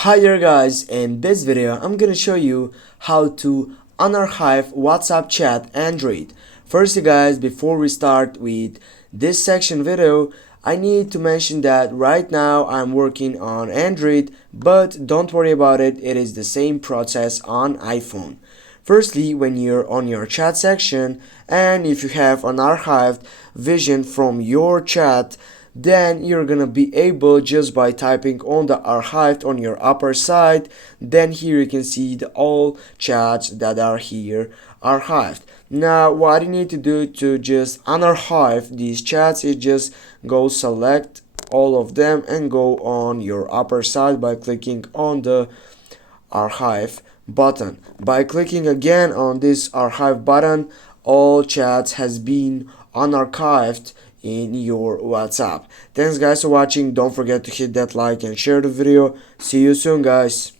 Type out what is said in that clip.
Hi there guys, in this video I'm gonna show you how to unarchive WhatsApp chat Android. Firstly guys, before we start with this section video, I need to mention that right now I'm working on Android, but don't worry about it, it is the same process on iPhone. Firstly, when you're on your chat section and if you have an archived vision from your chat, then you're gonna be able just by typing on the archived on your upper side, then here you can see the all chats that are here archived. Now what you need to do to just unarchive these chats is just go select all of them and go on your upper side by clicking on the archive button. By clicking again on this archive button, all chats has been unarchived in your WhatsApp. Thanks guys for watching. Don't forget to hit that like and share the video. See you soon guys.